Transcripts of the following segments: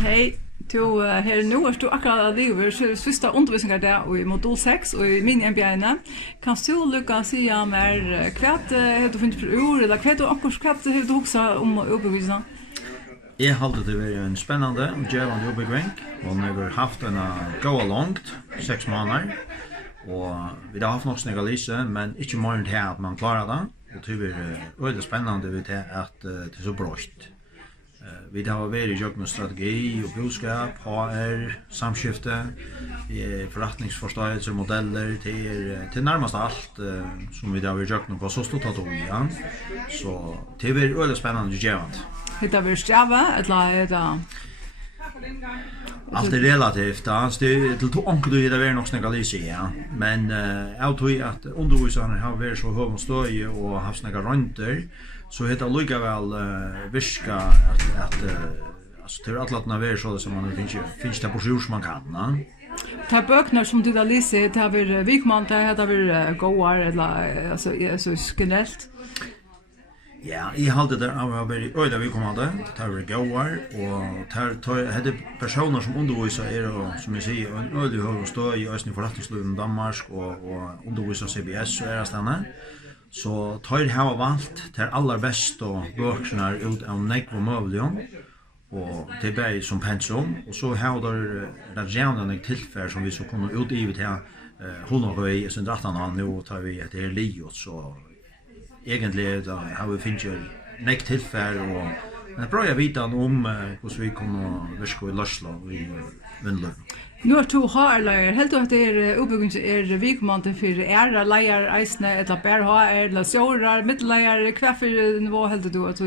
Hej, du här nu är du akkurat lever sista undervisningar där i modul 6 och i min MBA. Kan du lucka säga mer kvart har du funnit för ord eller kvart och akkurat har du också om uppvisning? Jag håller det vara en spännande och givande uppbygging. Hon har haft en go along 6 månader. Och vi har haft något snäggalise, men inte mer än det att man klarar det. Och det är väldigt spännande vid det att det är så brått. Vi har varit i jobb med strategi och budskap, HR, samskifte, förrättningsförståelser, modeller, till närmast allt som vi har varit i jobb med på så stort att ja. Så det är väldigt spännande och givande. Hittar vi stjärva eller är det allt är relativt, det till onkel du det är nog snäggalise, ja. Men jag tror att undervisarna har varit så hög støy och haft snägga rönter. Så heter lika väl viska att alltså till att låta vara så som man finns det på sjur som man kan. Ta böcker som du har läst, det har vi vikman där har vi goar eller alltså så generellt. Ja, I hade där har varit öde vi kommande, tar vi goar och tar hade personer som undervisar och som jag säger en öde hur står i östern förrättningslöven Danmark och undervisar CBS och stanna. Så tar har valt till allra bästa böckerna ut av nekva möbeljon och det blir som pensum och så har det jävla tillfälle som vi så kommer ut i till Honorøy i sin 18 nu tar vi ett här liot så egentligen då har vi finns ju nek tillfälle och det bra jag vita om hur vi kommer viska i Laslo i Vindlund. Nu är du har helt att det är uppbyggings vikmanten för era lejer eisne eller bär har eller sårar mittlejer kvar nivå helt du att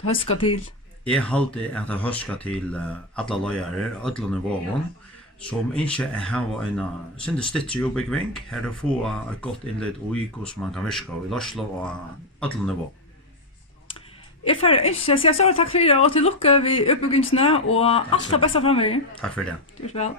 huska till. Jag håller att huska till alla lejare alla nivåer som inte har en sin stitch uppbygging här det får ett gott inled och som man kan viska i Laslo och alla nivåer. Jag säger så tack för det och till lucka vi uppbyggingsna och allt det bästa framöver. Tack för det. Du är väl.